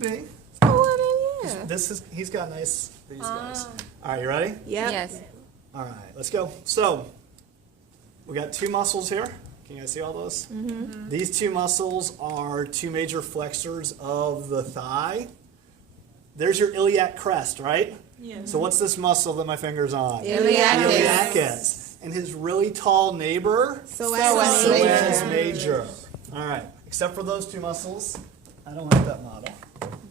Could be. Oh, well, then, yeah. He's got these guys. All right, you ready? Yep. Yes. All right, let's go. So, we got two muscles here. Can you guys see all those? Mm-hmm. These two muscles are two major flexors of the thigh. There's your iliac crest, right? Yes. So what's this muscle that my finger's on? Iliacus. Iliacus. And his really tall neighbor? Psoas major. All right, except for those two muscles, I don't like that model.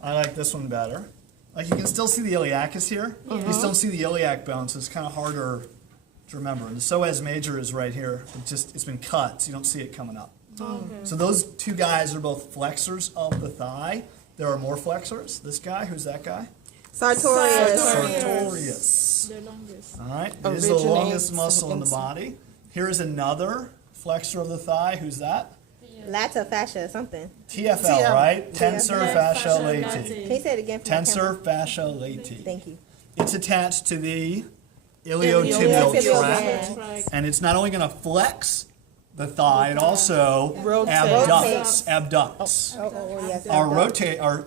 I like this one better. Like you can still see the iliacus here. You just don't see the iliac bone, so it's kind of harder to remember. And the psoas major is right here. It's been cut, so you don't see it coming up. Okay. So those two guys are both flexors of the thigh. There are more flexors. This guy, who's that guy? Sartorius. Sartorius. The longest. All right, it is the longest muscle in the body. Here is another flexor of the thigh. Who's that? Lata fascia something. TFL, right? Tensor fascia Can latae. you say it again for my camera? Tensor fascia latae. Thank you. It's attached to the iliotibial Iliotibial tract, band. and it's not only going to flex the thigh, it also Rotates. abducts. Oh, yes.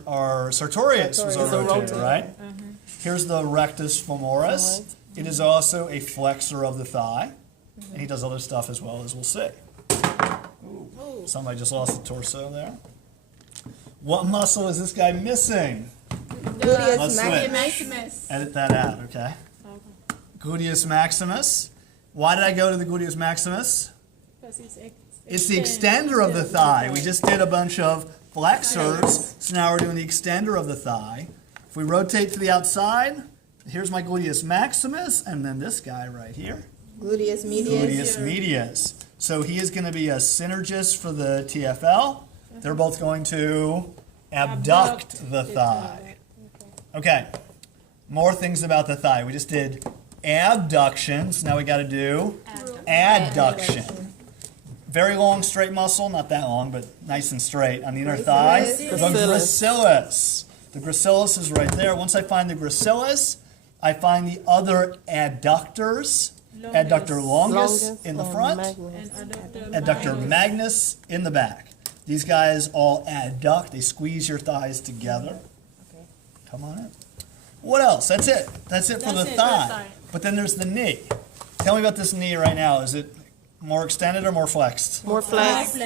Our sartorius was our rotator, right? Here's the rectus femoris. It is also a flexor of the thigh, and he does other stuff as well, as we'll see. Ooh, somebody just lost the torso there. What muscle is this guy missing? Gluteus Let's switch. Maximus. Edit that out, okay? Gluteus maximus. Why did I go to the gluteus maximus? Because It's the extender of the thigh. We just did a bunch of flexors, so now we're doing the extender of the thigh. If we rotate to the outside, here's my gluteus maximus, and then this guy right here, Gluteus medius. gluteus medius. So he is going to be a synergist for the TFL. They're both going to abduct the thigh. Okay, more things about the thigh. We just did abduction, so now we got to do adduction. Very long, straight muscle, not that long, but nice and straight on the inner thigh. The gracilis. The gracilis is right there. Once I find the gracilis, I find the other adductors. Adductor longus in the front, adductor magnus in the back. These guys all adduct. They squeeze your thighs together. Come on in. What else? That's it. That's it for the thigh. But then there's the knee. Tell me about this knee right now. Is it more extended or more flexed? More flex.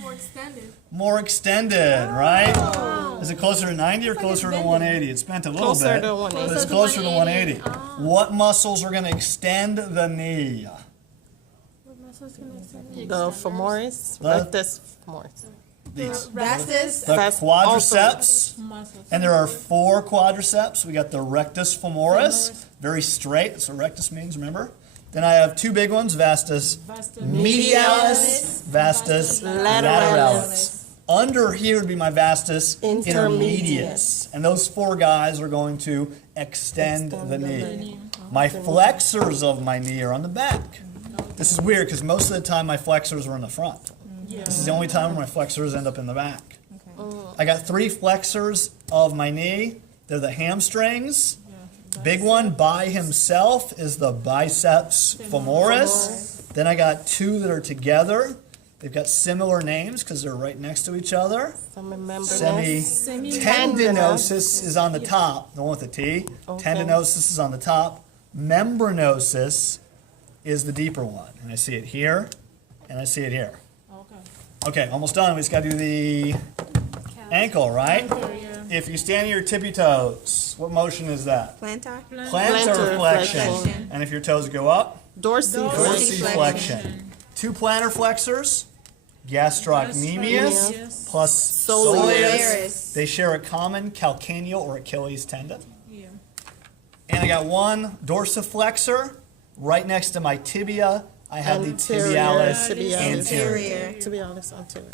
More extended. More extended, right? Is it closer to 90 or closer to 180? It's bent a little Closer bit, to 180. but it's closer to 180. What muscles are going to extend the knee? The femoris. The- Rectus femoris. These. Vastus. The That's quadriceps, Muscles. and there are 4 quadriceps. We got the rectus femoris, very straight. That's what rectus means, remember? Then I have 2 big ones, vastus medialis, vastus lateralis. Under here would be my vastus intermedius. And those 4 guys are going to extend the knee. My flexors of my knee are on the back. This is weird because most of the time my flexors are in the front. This is the only time where my flexors end up in the back. I got 3 flexors of my knee. They're the hamstrings. Big one by himself is the biceps femoris. Then I got 2 that are together. They've got similar names because they're right next to each other. Tendinosus is on the top, the one with the T. Tendinosus is on the top. Membranosus is the deeper one. And I see it here, and I see it here. Okay, almost done. We just got to do the ankle, right? If you stand on your tippy toes, what motion is that? Plantar. Plantar flexion. And if your toes go up? Dorsiflexion. 2 plantar flexors, gastrocnemius plus Soleus. soleus. They share a common calcaneal or Achilles tendon. And I got 1 dorsiflexor right next to my tibia. I have the tibialis anterior. Tibialis anterior.